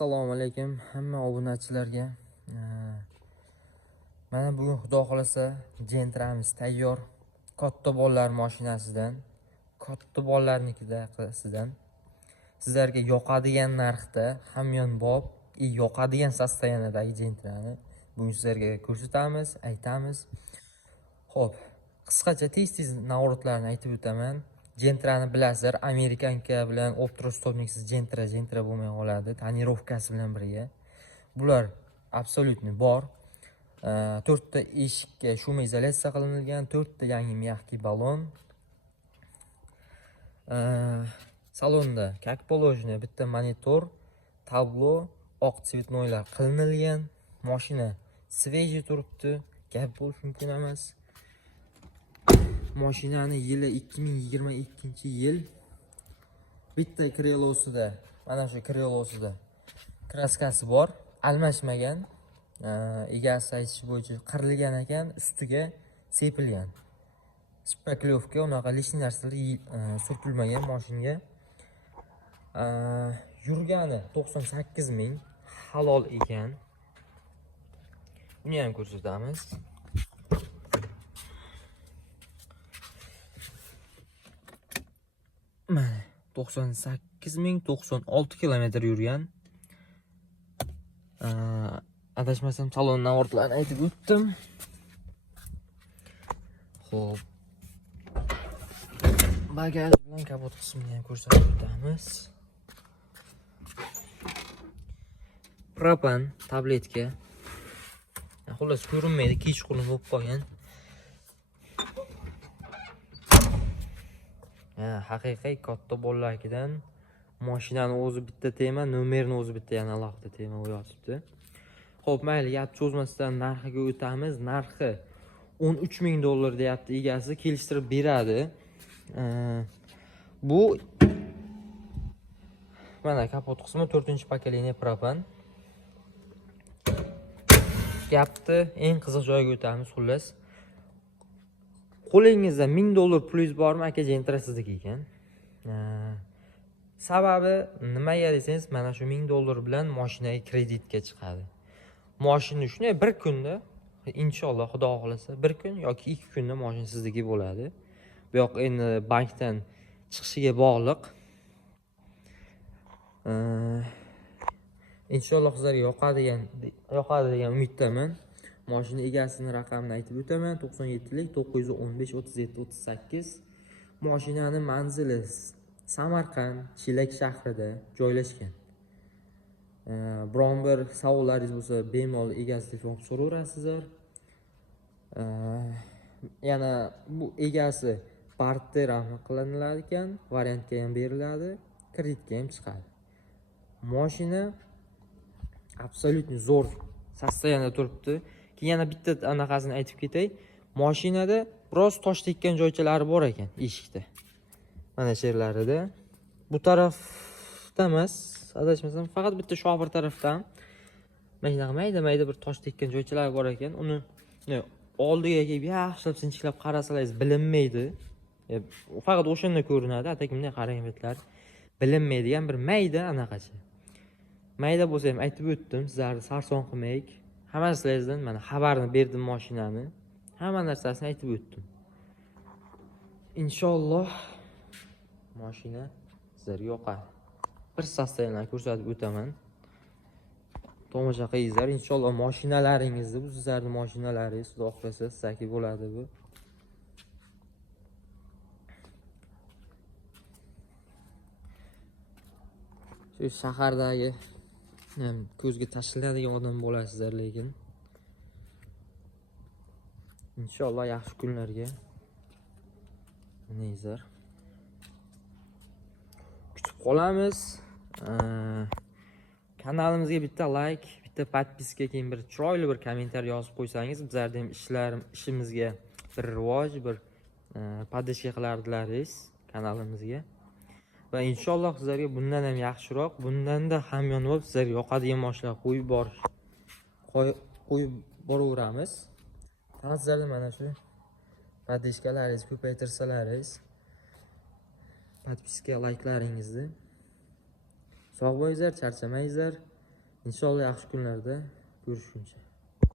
Assalomu alaykum hamma obunachilarga. Mana bugun xudo xolasa Gentramiz tayyor. Katta bolalar mashinasidan, katta bolalarnikida qilasidan. Sizlarga yoqadigan narxda, hamyonbop, yoqadigan sostoyaniyadagi Gentrani bugun sizlarga ko'rsatamiz, aytamiz. Xo'p, qisqacha tez navrotlarni aytib o'taman. Gentrani bilasizlar, Amerikanka bilan optrostopniksiz Gentra bo'lmay qoladi, tonirovkasi bilan birga. Bular absolyutni bor. 4 ta eshikka shum izolyatsiya qilingan, 4 ta yangi mягкий balon. Salonda как положено bitta monitor, tablo, oq tsvetnoylar qilingan. Mashina sveji turibdi, gap bo'lish mumkin emas. Mashinani yili 2022-yil. Bitta krelosida, mana shu krelosida kraskasi bor, almashmagan. Egasi aytishi bo'yicha qirilgan ekan, ustiga sepilgan. Shpaklyovka, unaqa lishniy narsalar surtilmagan mashinaga. Yurgani 98 ming, halol ekan. Buni ham ko'rsatamiz. Mana 98 ming 96 kilometr yurgan. Adashmasam salon navortlarni aytib o'tdim. Xo'p. Bagaj bilan kapot qismini ham ko'rsatib o'tamiz. Propan tabletka. Xullas ko'rinmaydi, kechqurun bo'lib qolgan. Haqiqiy katta bolalardan mashinani o'zi bitta tema, nomerni o'zi bitta yana alohida tema yotibdi. Xo'p, mayli, gap cho'zmasdan narxiga o'tamiz. Narxi $13,000 deyapti egasi, kelishtirib beradi. Bu mana kapot qismi 4-pokoleniya propan. Gapni eng qiziq joyiga o'tamiz xullas. Qo'lingizda $1000 plyus bormi, aka, Gentra sizniki ekan. Sababi nimaga desangiz, mana shu $1000 bilan mashinaga kreditga chiqadi. Mashina shunday bir kunda, inshaalloh xudo xolasa, bir kun yoki 2 kunda mashina sizniki bo'ladi. Bu yoq endi bankdan chiqishiga bog'liq. Inshaalloh sizlarga yoqadi degan umiddaman. Mashina egasining raqamini aytib o'taman: 97lik 915 37 38. Mashinaning manzili Samarqand, Chelak shahrida joylashgan. Biron bir savollaringiz bo'lsa, bemalol egasi telefon qilib so'raverasizlar. Yana bu egasi barter qilinadi ekan, variantga ham beriladi, kreditga ham chiqadi. Mashina absolyutni zo'r sostoyanida turibdi. Keyin yana bitta anaqasini aytib ketay. Mashinada biroz tosh tekkan joychalari bor ekan eshikda. Mana shu yerlarida. Bu tarafda emas, adashmasam faqat bitta shohbir tarafdan mana mayda bir tosh tekkan joychalari bor ekan. Uni oldiga kelib yaxshilab sinchiklab qarasalaringiz bilinmaydi. Faqat o'shanda ko'rinadi. Atak bunday qarang betlar. Bilinmaydigan bir mayda anaqacha. Mayda bo'lsa ham aytib o'tdim, sizlarni sarson qilmaylik. Hamma sizlardan mana xabarni berdim mashinani. Hamma narsasini aytib o'tdim. Inshaalloh mashina sizlarga yoqadi. Bir sostoyanini ko'rsatib o'taman. Tomosha qilingizlar. Inshaalloh mashinalaringizni, bu sizlarning mashinalaringiz, xudo xohlasa sizniki bo'ladi bu. Shu shahardagi ko'zga tashlanadigan odam bo'lasizlar, lekin inshaalloh yaxshi kunlarga neyzar kutib qolamiz. Kanalimizga bitta like, bitta podpiska, keyin bir chiroyli bir kommentariy yozib qo'ysangiz, bizlarning ishimizga bir rivoj, bir podishka qilardilaringiz kanalimizga. Va inshaalloh sizlarga bundan ham yaxshiroq, bundan-da hamyonbop sizlarga yoqadigan mashinalar qo'yib boraveramiz. Faqat sizlarga mana shu podishkalaringizni ko'paytirsalaringiz, podpiska, layklaringizni. Sog' bo'lingizlar, charchamangizlar. Inshaalloh yaxshi kunlarda ko'rishguncha.